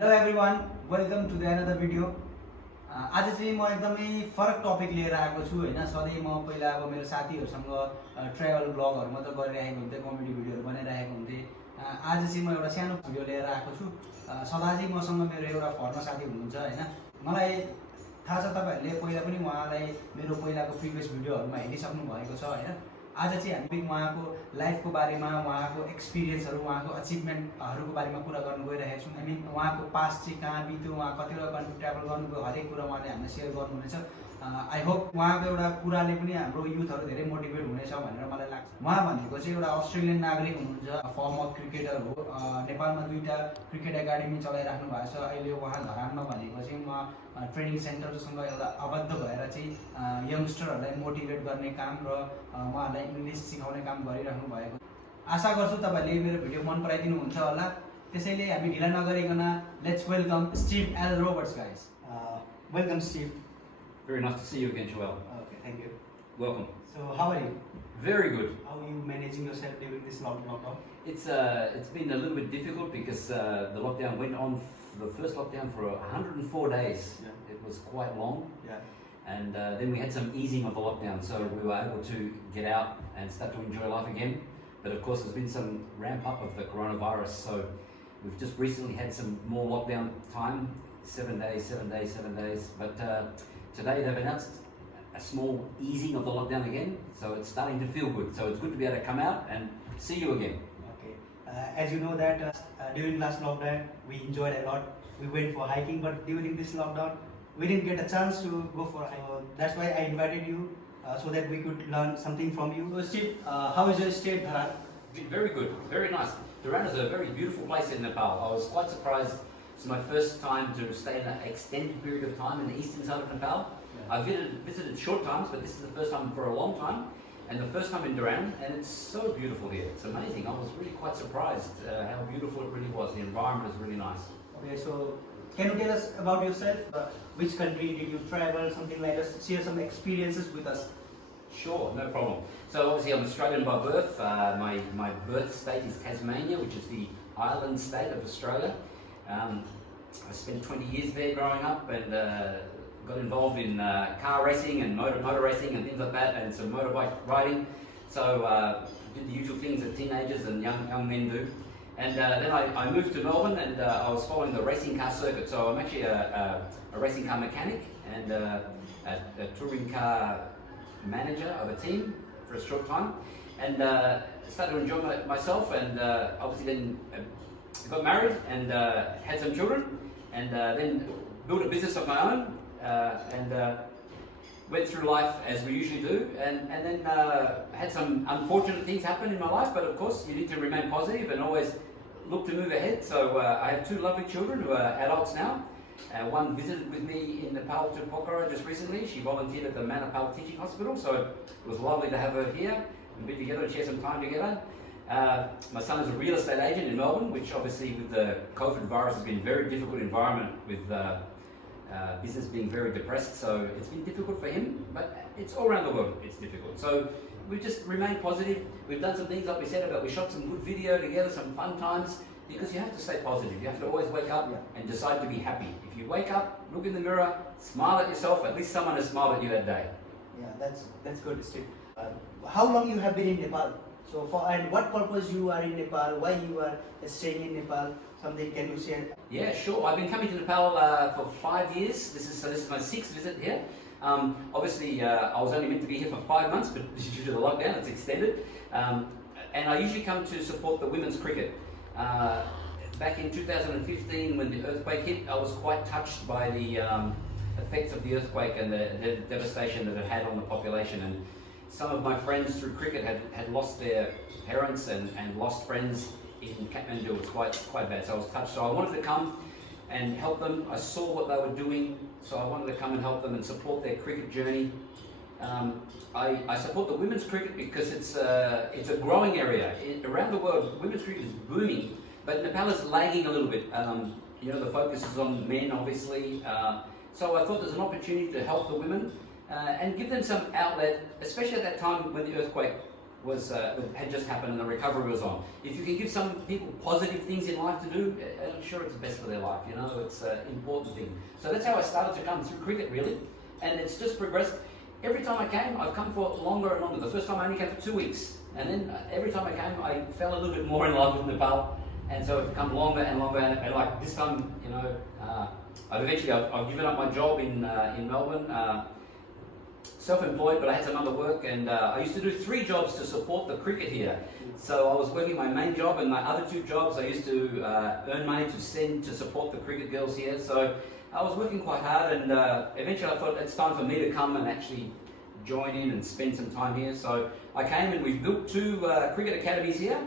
Hello everyone, welcome to the another video. आज चाहिँ म एकदमै फरक टपिक लिएर आएको छु हैन। सधैँ म पहिला अब मेरो साथीहरुसँग ट्राभल ब्लगहरु मात्र गरिरहेको हुन्थे, कमेडी भिडियोहरु बनाइरहेको हुन्थे। आज चाहिँ म एउटा सानो भिडियो लिएर आएको छु। सदा चाहिँ मसँग मेरो एउटा फर्मर साथी हुनुहुन्छ हैन। मलाई थाहा छ तपाईहरुले पहिला पनि उहाँलाई मेरो पहिलाको प्रिभियस भिडियोहरुमा हेरिसक्नु भएको छ हैन। आज चाहिँ हामी उहाँको लाइफको बारेमा, उहाँको एक्सपिरियन्सहरु, उहाँको अचिभमेन्टहरुको बारेमा कुरा गर्न गइरहेको छौं। हामी उहाँको पास्ट चाहिँ कहाँ बित्यो, उहाँ कतिवटा कन्ट्री ट्राभल गर्नुभयो, हरेक कुरा उहाँले हामीलाई शेयर गर्नुहुनेछ। आई होप उहाँको एउटा कुराले पनि हाम्रो युथहरु धेरै मोटिभेट हुनेछ भनेर मलाई लाग्छ। उहाँ भनेको चाहिँ एउटा अस्ट्रेलियन नागरिक हुनुहुन्छ, फर्मर क्रिकेटर हो। नेपालमा दुईटा क्रिकेट एकाडेमी चलाइराख्नु भएको छ। अहिले उहाँ धरानमा भनेको चाहिँ उहाँ ट्रेनिङ सेन्टरसँग एउटा आबद्ध भएर चाहिँ यंगस्टरहरुलाई मोटिभेट गर्ने काम र उहाँलाई इंग्लिश सिकाउने काम गरिराख्नु भएको। आशा गर्छु तपाईहरुले मेरो भिडियो मन पराइदिनु हुन्छ होला। त्यसैले हामी ढिला नगरिकन let's welcome Steve L Roberts guys. Welcome Steve. Very nice to see you again, Joel. Okay, thank you. Welcome. So how are you? Very good. How are you managing yourself during this lockdown? It's been a little bit difficult because the lockdown went on, the first lockdown for 104 days. Yeah. It was quite long. Yeah. And then we had some easing of the lockdown, so we were able to get out and start to enjoy life again. But of course, there's been some ramp up of the coronavirus, so we've just recently had some more lockdown time, 7 days. But today they've announced a small easing of the lockdown again, so it's starting to feel good. So it's good to be able to come out and see you again. Okay. As you know that during last lockdown we enjoyed a lot. We went for hiking, but during this lockdown we didn't get a chance to go for hiking. So that's why I invited you so that we could learn something from you. So Steve, how is your state, Dharan? Very good, very nice. Dharan is a very beautiful place in Nepal. I was quite surprised. It's my first time to stay in an extended period of time in the eastern side of Nepal. Yeah. I've visited short times, but this is the first time for a long time, and the first time in Dharan, and it's so beautiful here. It's amazing. I was really quite surprised how beautiful it really was. The environment is really nice. Okay, so can you tell us about yourself? Which country did you travel? Something like that. Share some experiences with us. Sure, no problem. So obviously I'm Australian by birth. My birth state is Tasmania, which is the island state of Australia. I spent 20 years there growing up and got involved in car racing and motor racing and things like that, and some motorbike riding. So did the usual things that teenagers and young men do. And then I moved to Melbourne, and I was following the racing car circuit. So I'm actually a racing car mechanic and a touring car manager of a team for a short time, and started to enjoy myself, and obviously then got married and had some children, and then built a business of my own, and went through life as we usually do, and then had some unfortunate things happen in my life, but of course you need to remain positive and always look to move ahead. So I have two lovely children who are adults now. One visited with me in Nepal to Pokhara just recently. She volunteered at the Manipal Teaching Hospital, so it was lovely to have her here and be together and share some time together. My son is a real estate agent in Melbourne, which obviously with the COVID virus has been a very difficult environment with business being very depressed. So it's been difficult for him, but it's all around the world, it's difficult. So we've just remained positive. We've done some things like we said about, we shot some good video together, some fun times, because you have to stay positive. You have to always wake up and decide to be happy. If you wake up, look in the mirror, smile at yourself, at least someone has smiled at you that day. Yeah, that's good, Steve. How long you have been in Nepal? So and what purpose you are in Nepal? Why you are staying in Nepal? Something can you share? Yeah, sure. I've been coming to Nepal for 5 years. This is my 6th visit here. Obviously, I was only meant to be here for 5 months, but due to the lockdown, it's extended. And I usually come to support the women's cricket. Back in 2015, when the earthquake hit, I was quite touched by the effects of the earthquake and the devastation that it had on the population. And some of my friends through cricket had lost their parents and lost friends in Kathmandu. It was quite bad, so I was touched. So I wanted to come and help them. I saw what they were doing, so I wanted to come and help them and support their cricket journey. I support the women's cricket because it's a growing area. Around the world, women's cricket is booming, but Nepal is lagging a little bit. You know, the focus is on men, obviously. So I thought there's an opportunity to help the women and give them some outlet, especially at that time when the earthquake had just happened and the recovery was on. If you can give some people positive things in life to do, I'm sure it's best for their life. You know, it's an important thing. So that's how I started to come through cricket, really, and it's just progressed. Every time I came, I've come for longer and longer. The first time I only came for 2 weeks, and then every time I came, I fell a little bit more in love with Nepal, and so it's become longer and longer. And like this time, you know, I've given up my job in Melbourne. Self-employed, but I had some other work, and I used to do 3 jobs to support the cricket here. So I was working my main job, and my other 2 jobs I used to earn money to send to support the cricket girls here. So I was working quite hard, and eventually I thought it's time for me to come and actually join in and spend some time here. So I came, and we've built 2 cricket academies here,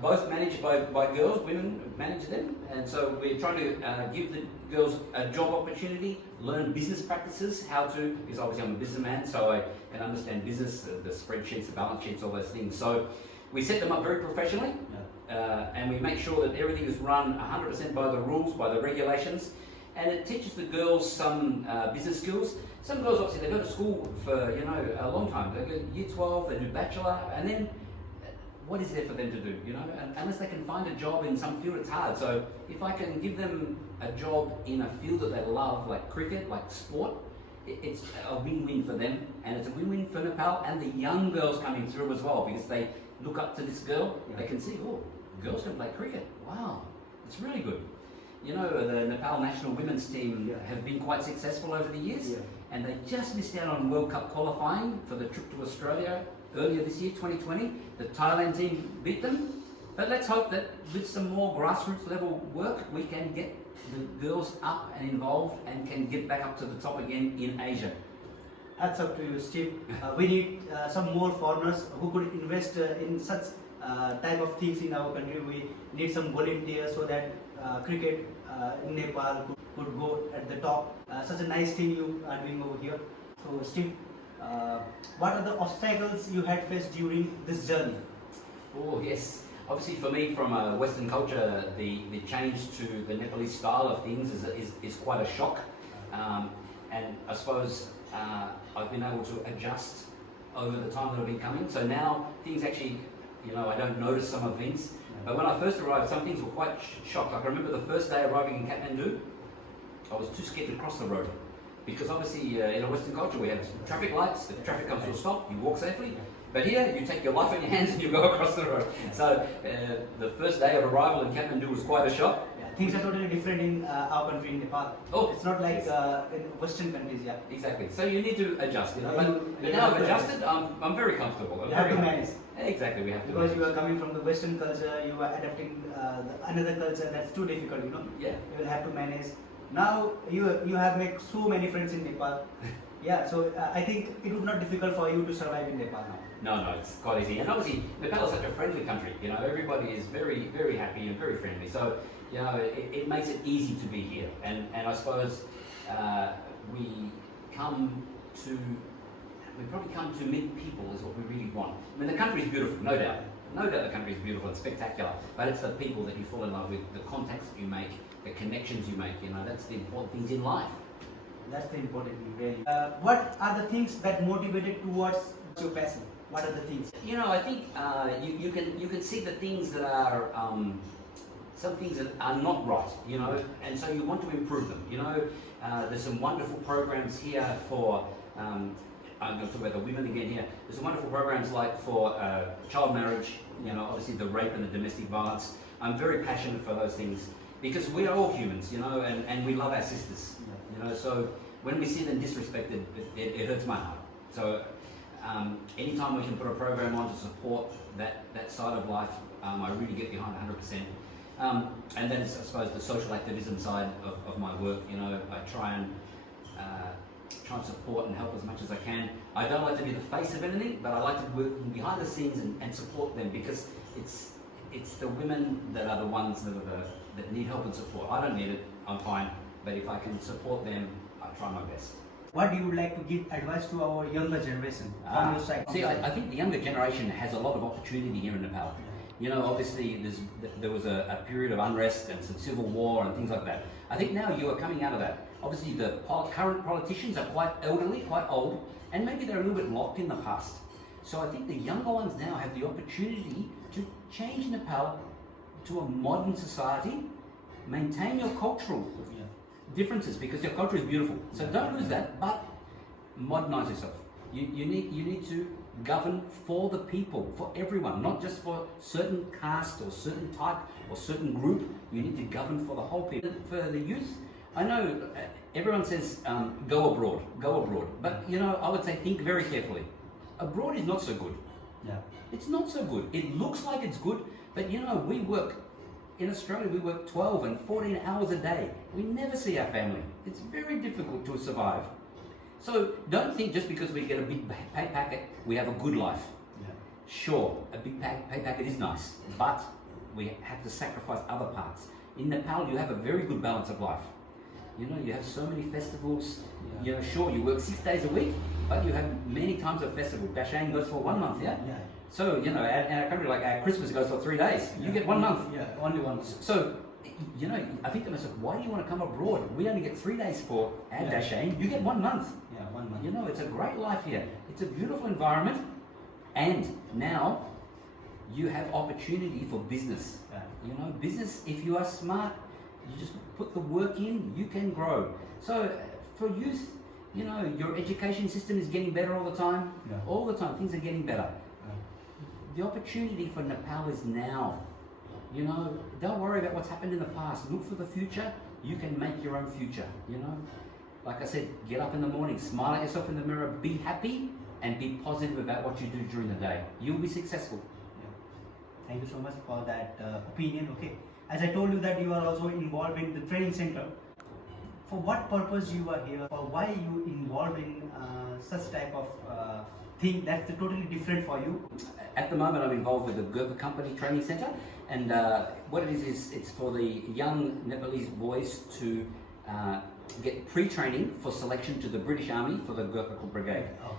both managed by girls. Women manage them, and so we're trying to give the girls a job opportunity, learn business practices, how to, because obviously I'm a businessman, so I can understand business, the spreadsheets, the balance sheets, all those things. So we set them up very professionally, and we make sure that everything is run 100% by the rules, by the regulations, and it teaches the girls some business skills. Some girls, obviously, they go to school for, you know, a long time. They go year 12, they do bachelor, and then what is there for them to do, you know? And unless they can find a job in some field, it's hard. So if I can give them a job in a field that they love, like cricket, like sport, it's a win-win for them, and it's a win-win for Nepal and the young girls coming through as well, because they look up to this girl. They can see, oh, girls can play cricket. Wow, it's really good. You know, the Nepal national women's team have been quite successful over the years, and they just missed out on World Cup qualifying for the trip to Australia earlier this year, 2020. The Thailand team beat them, but let's hope that with some more grassroots level work, we can get the girls up and involved and can get back up to the top again in Asia. That's up to you, Steve. We need some more foreigners who could invest in such type of things in our country. We need some volunteers so that cricket in Nepal could go at the top. Such a nice thing you are doing over here. So, Steve, what are the obstacles you had faced during this journey? Oh yes, obviously for me, from a Western culture, the change to the Nepalese style of things is quite a shock, and I suppose I've been able to adjust over the time that I've been coming. So now things actually, you know, I don't notice some of things, but when I first arrived, some things were quite shocked. Like I remember the first day arriving in Kathmandu, I was too scared to cross the road. Because obviously in a Western culture we have traffic lights, the traffic comes to a stop, you walk safely. But here you take your life in your hands and you go across the road. So the first day of arrival in Kathmandu was quite a shock. Things are totally different in our country, in Nepal. Oh, it's not like in Western countries, Exactly. So you need to adjust, you know. But now I've adjusted, I'm very comfortable. You have to manage. Exactly, we have to. Because you are coming from the Western culture, you are adapting another culture that's too difficult, you know. Yeah. You will have to manage. Now you have made so many friends in Nepal. So I think it would not be difficult for you to survive in Nepal now. No, it's quite easy. And obviously Nepal is such a friendly country, you know, everybody is very, very happy and very friendly. So, you know, it makes it easy to be here. And I suppose we probably come to meet people is what we really want. I mean, the country is beautiful, no doubt. No doubt the country is beautiful and spectacular, but it's the people that you fall in love with, the contacts that you make, the connections you make, you know, that's the important things in life. That's the important thing, really. What are the things that motivated towards your passion? What are the things? You know, I think you can see the things that are, some things that are not right, you know, and so you want to improve them, you know. There's some wonderful programs here for, I'm going to talk about the women again here. There's some wonderful programs like for child marriage, you know, obviously the rape and the domestic violence. I'm very passionate for those things because we are all humans, you know, and we love our sisters, you know, so when we see them disrespected, it hurts my heart. So anytime we can put a program on to support that side of life, I really get behind 100%. And then it's, I suppose, the social activism side of my work, you know, I try and support and help as much as I can. I don't like to be the face of anything, but I like to work behind the scenes and support them because it's the women that are the ones that need help and support. I don't need it, I'm fine, but if I can support them, I try my best. What do you like to give advice to our younger generation from your side? See, I think the younger generation has a lot of opportunity here in Nepal. You know, obviously there was a period of unrest and some civil war and things like that. I think now you are coming out of that. Obviously the current politicians are quite elderly, quite old, and maybe they're a little bit locked in the past. So I think the younger ones now have the opportunity to change Nepal to a modern society, maintain your cultural differences, because your culture is beautiful. So don't lose that, but modernize yourself. You need to govern for the people, for everyone, not just for certain caste or certain type or certain group. You need to govern for the whole people. For the youth, I know everyone says go abroad, but you know, I would say think very carefully. Abroad is not so good. Yeah. It's not so good. It looks like it's good, but you know, we work in Australia, we work 12 and 14 hours a day. We never see our family. It's very difficult to survive. So don't think just because we get a big pay packet, we have a good life. Yeah. Sure, a big pay packet is nice, but we have to sacrifice other parts. In Nepal, you have a very good balance of life. You know, you have so many festivals. Yeah. You know, sure, you work 6 days a week, but you have many times of festival. Dashain goes for 1 month, yeah? Yeah. So, you know, in our country, like our Christmas goes for 3 days. You get 1 month. Yeah, only 1 month. So, you know, I think to myself, why do you want to come abroad? We only get 3 days for our Dashain. You get 1 month. Yeah, 1 month. You know, it's a great life here. It's a beautiful environment. And now you have opportunity for business. Yeah. You know, business, if you are smart, you just put the work in, you can grow. So for youth, you know, your education system is getting better all the time. Yeah. All the time, things are getting better. The opportunity for Nepal is now. You know, don't worry about what's happened in the past. Look for the future. You can make your own future, you know. Like I said, get up in the morning, smile at yourself in the mirror, be happy and be positive about what you do during the day. You'll be successful. Yeah. Thank you so much for that opinion. Okay. As I told you that you are also involved in the training center. For what purpose you are here, or why you involved in such type of thing that's totally different for you? At the moment, I'm involved with the Gurkha Company Training Center, and what it is it's for the young Nepalese boys to get pre-training for selection to the British Army for the Gurkha Brigade. Okay.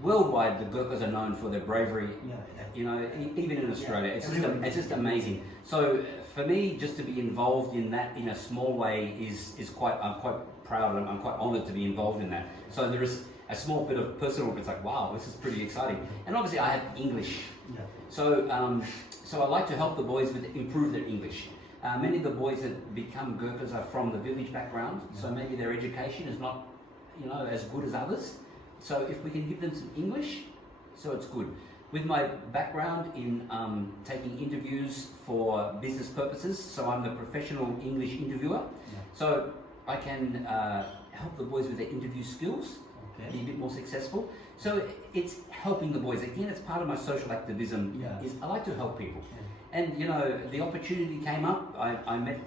Worldwide, the Gurkhas are known for their bravery. Yeah. You know, even in Australia, Yeah. it's just amazing. So for me, just to be involved in that in a small way is quite. I'm quite proud and I'm quite honoured to be involved in that. So there is a small bit of personal. It's like, wow, this is pretty exciting. And obviously, I have English. Yeah. So so I like to help the boys with improve their English. Many of the boys that become Gurkhas are from the village background, so maybe their education is not, you know, as good as others. So if we can give them some English, so it's good. With my background in taking interviews for business purposes, so I'm the professional English interviewer. So I can help the boys with their interview skills, be a bit more successful. So it's helping the boys. Again, it's part of my social activism. Is I like to help people. And you know, the opportunity came up. I met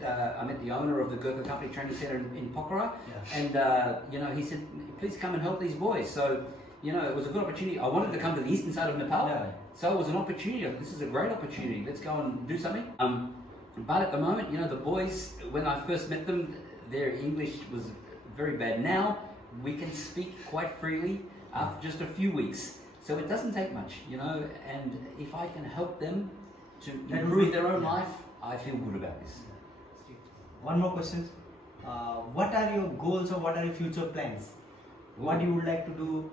the owner of the Gurkha Company Training Center in Pokhara, and you know, he said, "Please come and help these boys." So you know, it was a good opportunity. I wanted to come to the eastern side of Nepal, so it was an opportunity. This is a great opportunity. Let's go and do something. But at the moment, you know, the boys, when I first met them, their English was very bad. Now we can speak quite freely after just a few weeks, so it doesn't take much, you know. And if I can help them to improve their own life, I feel good about this. One more question. What are your goals or what are your future plans? What you would like to do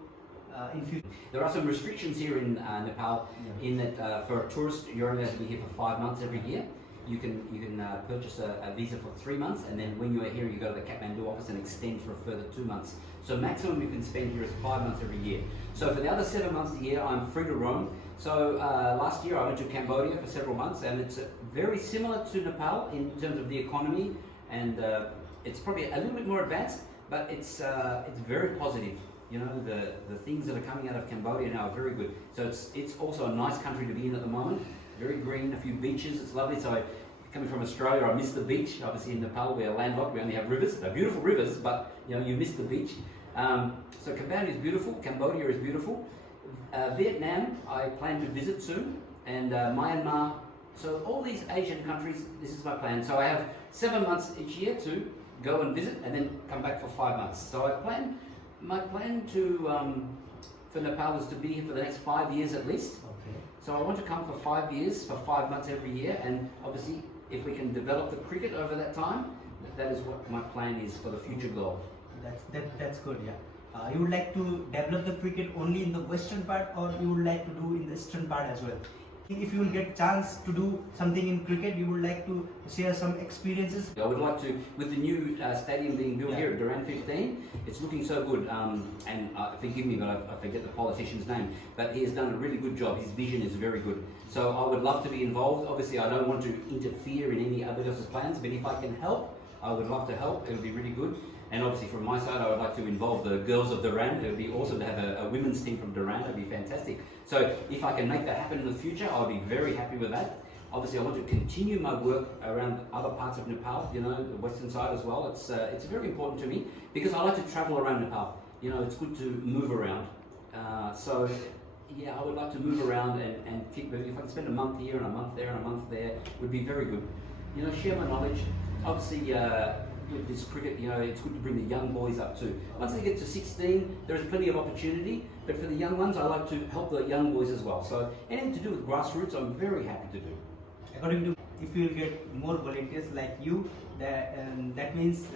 in future? There are some restrictions here in Nepal, in that for a tourist, you're only allowed to be here for 5 months every year. You can purchase a visa for 3 months, and then when you are here, you go to the Kathmandu office and extend for a further 2 months. So maximum you can spend here is 5 months every year. So for the other 7 months a year, I'm free to roam. So last year I went to Cambodia for several months, and it's very similar to Nepal in terms of the economy, and it's probably a little bit more advanced, but it's very positive. You know, the things that are coming out of Cambodia now are very good. So it's also a nice country to be in at the moment. Very green, a few beaches, it's lovely. So coming from Australia, I miss the beach. Obviously in Nepal, we're landlocked, we only have rivers. They're beautiful rivers, but you know, you miss the beach. So Cambodia is beautiful, Cambodia is beautiful. Vietnam, I plan to visit soon, and Myanmar. So all these Asian countries, this is my plan. So I have 7 months each year to go and visit, and then come back for 5 months. So my plan for Nepal is to be here for the next 5 years at least. So I want to come for 5 years, for 5 months every year, and obviously if we can develop the cricket over that time, that is what my plan is for the future goal. That's good, yeah. You would like to develop the cricket only in the western part, or you would like to do in the eastern part as well? If you will get chance to do something in cricket, you would like to share some experiences? I would like to, with the new stadium being built here at Dharan 15, it's looking so good. And forgive me, but I forget the politician's name, but he has done a really good job. His vision is very good. So I would love to be involved. Obviously, I don't want to interfere in any other else's plans, but if I can help, I would love to help. It would be really good. And obviously from my side, I would like to involve the girls of Dharan. It would be awesome to have a women's team from Dharan. It would be fantastic. So if I can make that happen in the future, I'll be very happy with that. Obviously, I want to continue my work around other parts of Nepal, you know, the western side as well. It's very important to me because I like to travel around Nepal. You know, it's good to move around. So yeah, I would like to move around and keep moving. If I can spend a month here and a month there and a month there, it would be very good. You know, share my knowledge. Obviously, with this cricket, you know, it's good to bring the young boys up too. Once they get to 16, there is plenty of opportunity, but for the young ones, I like to help the young boys as well. So anything to do with grassroots, I'm very happy to do. According to, if you will get more volunteers like you, that means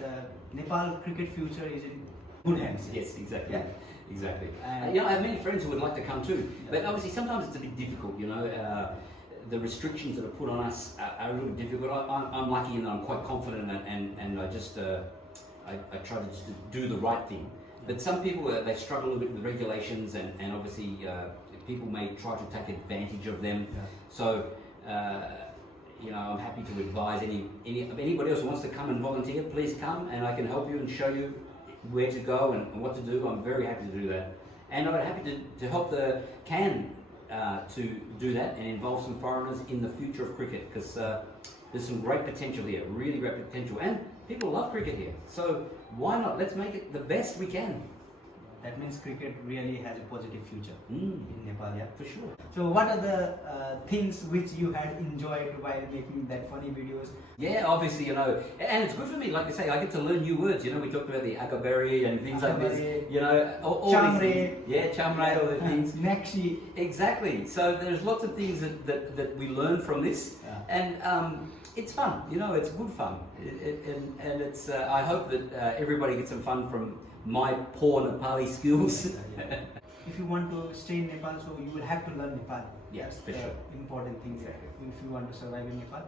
Nepal cricket future is in good hands. Yes, exactly. Yeah. Exactly. You know, I have many friends who would like to come too, but obviously sometimes it's a bit difficult, you know. The restrictions that are put on us are a little difficult. I'm lucky in that I'm quite confident and I just I try to just do the right thing. But some people, they struggle a little bit with regulations and obviously people may try to take advantage of them. Yeah. So, you know, I'm happy to advise anybody else who wants to come and volunteer, please come and I can help you and show you where to go and what to do. I'm very happy to do that. And I'm happy to help the CAN to do that and involve some foreigners in the future of cricket because there's some great potential here, really great potential, and people love cricket here. So why not? Let's make it the best we can. That means cricket really has a positive future in Nepal, yeah? For sure. So what are the things which you had enjoyed while making that funny videos? Yeah, obviously, you know, and it's good for me, like I say, I get to learn new words, you know, we talked about the akaberry and things like this, you know, all these things. Yeah, chamre, all the things. Nakshi. Exactly. So there's lots of things that we learn from this, and it's fun, you know, it's good fun. And it's, I hope that everybody gets some fun from my poor Nepali skills. If you want to stay in Nepal, so you will have to learn Nepali. Yes, for That's sure. Important things if you want to survive in Nepal.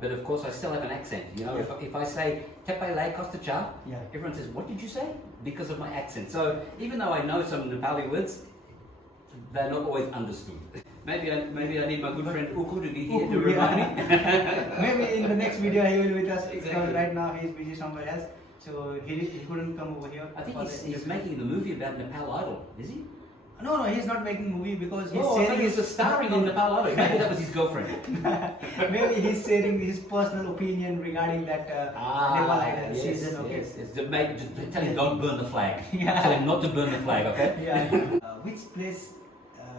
But of course, I still have an accent. You know, if I say Tepai Lai Kostacha, everyone says, "What did you say?" Because of my accent. So even though I know some Nepali words, they're not always understood. Maybe I need my good friend Uku to be here to remind me. Maybe in the next video he will be with us. Exactly. Right now he is busy somewhere else, so he couldn't come over here. I think he's making the movie about Nepal Idol, is he? No, he's not making movie because he's sharing his starring in Nepal Idol. Maybe that was his girlfriend. Maybe he's sharing his personal opinion regarding that Nepal Idol season. Okay. Yes. Tell him don't burn the flag. Tell him not to burn the flag. Okay. Which place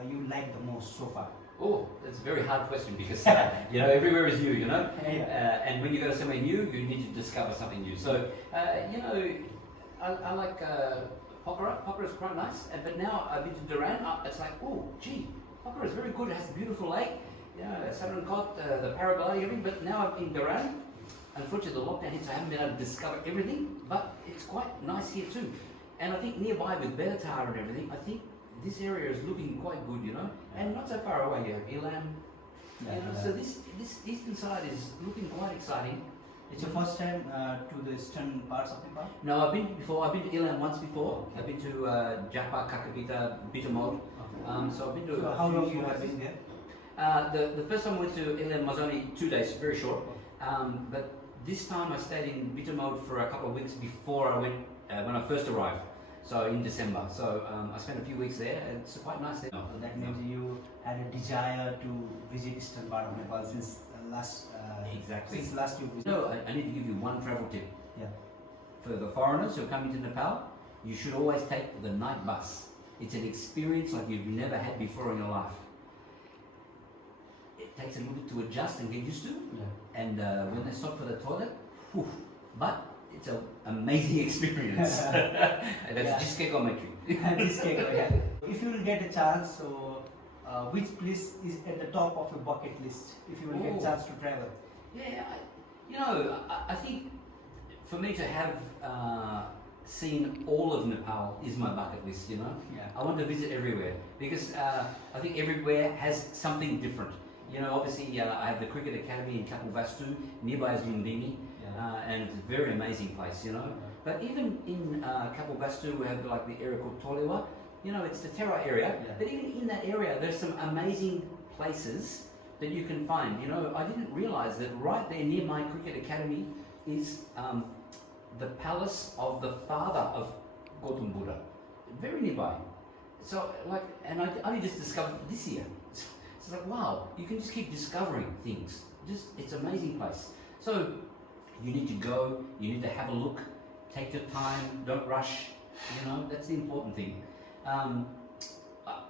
you like the most so far? Oh, that's a very hard question because you know, everywhere is new, you know, and when you go somewhere new, you need to discover something new. So you know, I like Pokhara. Pokhara is quite nice, but now I've been to Dharan. It's like, oh, gee, Pokhara is very good. It has a beautiful lake, you know, Southern Cot, the paragliding, everything. But now I'm in Dharan. Unfortunately, the lockdown hits, so I haven't been able to discover everything. But it's quite nice here too, and I think nearby with Bertar and everything, I think this area is looking quite good, you know, and not so far away you have Ilam, you know, so this eastern side is looking quite exciting. It's your first time to the eastern parts of Nepal? No, I've been before. I've been to Ilam once before. I've been to Japa, Kakavita, Bitamod. So I've been to. So how long you have been there? The first time I went to Ilam was only 2 days, very short. But this time I stayed in Bitamod for a couple of weeks before I went when I first arrived. So in December. So I spent a few weeks there. It's quite nice there. So that means you had a desire to visit eastern part of Nepal since last. Exactly. Since last you visited. No, I need to give you one travel tip. Yeah. For the foreigners who are coming to Nepal, you should always take the night bus. It's an experience like you've never had before in your life. It takes a little bit to adjust and get used to. Yeah. And when they stop for the toilet, whew, but it's an amazing experience. That's just cake on my tree. If you will get a chance, so which place is at the top of your bucket list if you will get a chance to travel? Yeah, you know, I think for me to have seeing all of Nepal is my bucket list, you know. Yeah. I want to visit everywhere because I think everywhere has something different. You know, obviously I have the cricket academy in Kapilvastu, nearby is Lumbini, and it's a very amazing place, you know. But even in Kapilvastu we have like the area called Tolewa, you know, it's the Terra area, but even in that area there's some amazing places that you can find. You know, I didn't realise that right there near my cricket academy is the palace of the father of Gautam Buddha, very nearby. So like, and I only just discovered it this year. So it's like, wow, you can just keep discovering things. Just, it's an amazing place. So you need to go, you need to have a look, take your time, don't rush, you know, that's the important thing.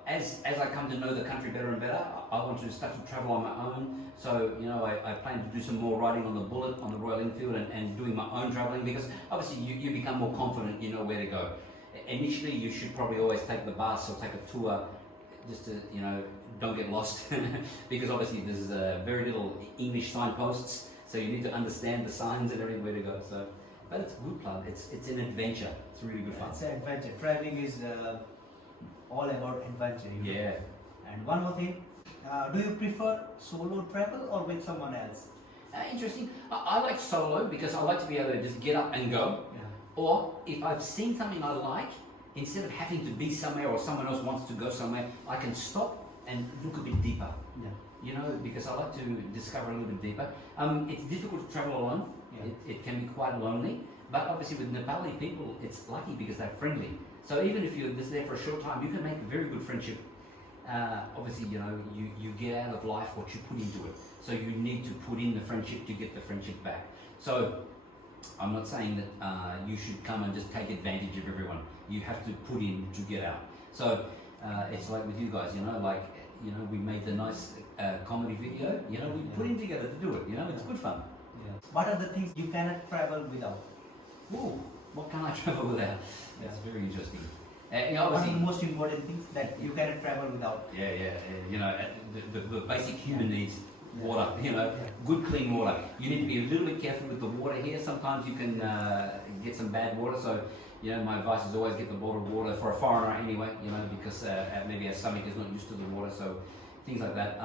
As I come to know the country better and better, I want to start to travel on my own. So, you know, I plan to do some more riding on the Bullet, on the Royal Enfield, and doing my own travelling, because obviously you become more confident, you know where to go. Initially, you should probably always take the bus or take a tour, just to, you know, don't get lost, because obviously there's very little English signposts, so you need to understand the signs and everywhere to go. So, but it's good fun. It's an adventure. It's really good fun. It's an adventure. Traveling is all about adventure. You know? Yeah. And one more thing, do you prefer solo travel or with someone else? Interesting. I like solo because I like to be able to just get up and go. Yeah. Or if I've seen something I like, instead of having to be somewhere or someone else wants to go somewhere, I can stop and look a bit deeper. Yeah. You know, because I like to discover a little bit deeper. It's difficult to travel alone. Yeah. It can be quite lonely. But obviously with Nepali people, it's lucky because they're friendly. So even if you're just there for a short time, you can make a very good friendship. Obviously, you know, you get out of life what you put into it. So you need to put in the friendship to get the friendship back. So I'm not saying that you should come and just take advantage of everyone. You have to put in to get out. So it's like with you guys, you know, like, you know, we made the nice comedy video, you know, we put in together to do it, you know, it's good fun. Yeah. What are the things you cannot travel without? Ooh, what can I travel without? That's very interesting. You know, What are obviously, the most important things that you cannot travel without? yeah, you know, the basic human needs, water, you know, good clean water. You need to be a little bit careful with the water here. Sometimes you can get some bad water, so, you know, my advice is always get the bottled water for a foreigner anyway, you know, because maybe our stomach is not used to the water, so things like that.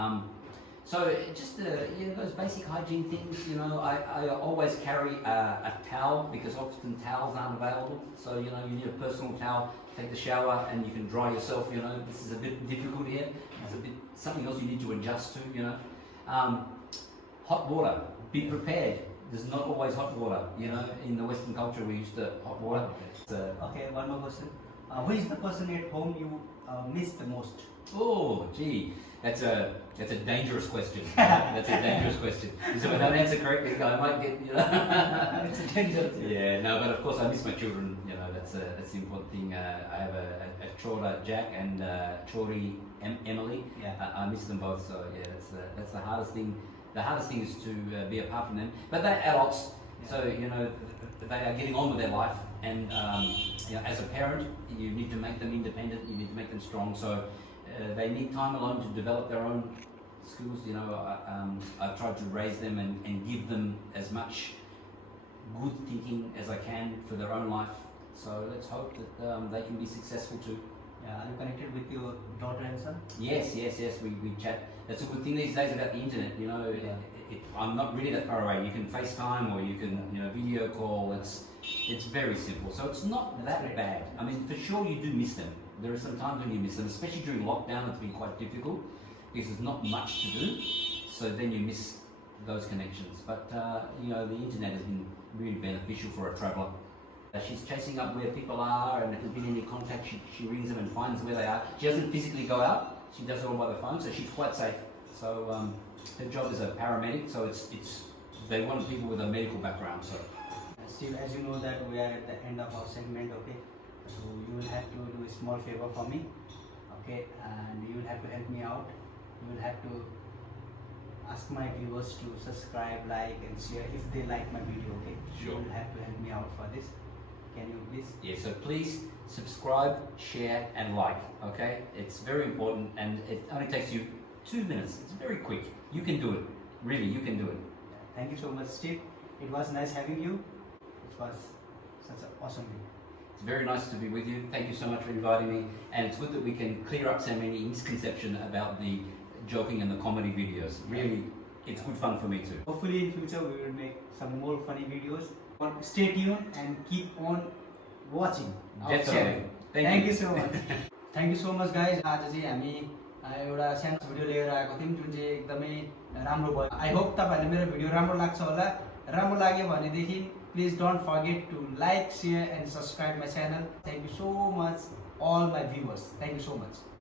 So just you know, those basic hygiene things, you know, I always carry a towel because often towels aren't available. So, you know, you need a personal towel, take the shower and you can dry yourself, you know. This is a bit difficult here. It's a bit something else you need to adjust to, you know. Hot water, be prepared. There's not always hot water, you know. In the Western culture we're used to hot water. Okay, one more question. Who is the person at home you miss the most? Oh, gee, that's a dangerous question. That's a dangerous question. So if I don't answer correctly, I might get, you know. It's a dangerous. Yeah, no, but of course I miss my children. You know, that's the important thing. I have a Chora Jack and Chori Emily. Yeah. I miss them both. So yeah, that's the hardest thing. The hardest thing is to be apart from them. But they're adults, so you know they are getting on with their life. And you know, as a parent, you need to make them independent. You need to make them strong. So they need time alone to develop their own skills. You know, I've tried to raise them and give them as much good thinking as I can for their own life. So let's hope that they can be successful too. Yeah, are you connected with your daughter and son? Yes, we chat. That's a good thing these days about the internet. You know, I'm not really that far away. You can FaceTime or you can, you know, video call. It's very simple. So it's not that bad. I mean, for sure you do miss them. There are some times when you miss them, especially during lockdown. It's been quite difficult because there's not much to do. So then you miss those connections. But you know, the internet has been really beneficial for a traveller. She's chasing up where people are, and if there's been any contact, she rings them and finds where they are. She doesn't physically go out. She does it all by the phone, so she's quite safe. So her job is a paramedic, so they want people with a medical background. So. Steve, as you know that we are at the end of our segment, okay? So you will have to do a small favor for me, okay? And you will have to help me out. You will have to ask my viewers to subscribe, like and share if they like my video, okay? Sure. You will have to help me out for this. Can you please? Yeah, so please subscribe, share and like, okay? It's very important and it only takes you 2 minutes. It's very quick. You can do it. Really, you can do it. Thank you so much, Steve. It was nice having you. It was such an awesome video. It's very nice to be with you. Thank you so much for inviting me. And it's good that we can clear up so many misconceptions about the joking and the comedy videos. Really, it's good fun for me too. Hopefully in future we will make some more funny videos. Stay tuned and keep on watching our Definitely. channel. Thank you so much. Thank you so much guys. आज चाहिँ हामी एउटा सानो video लिएर आएको थियौँ जुन चाहिँ एकदमै राम्रो भयो. आई होप तपाईहरुले मेरो भिडियो राम्रो लाग्छ होला. राम्रो लाग्यो भनेदेखि please don't forget to like, share and subscribe my channel. Thank you so much all my viewers. Thank you so much.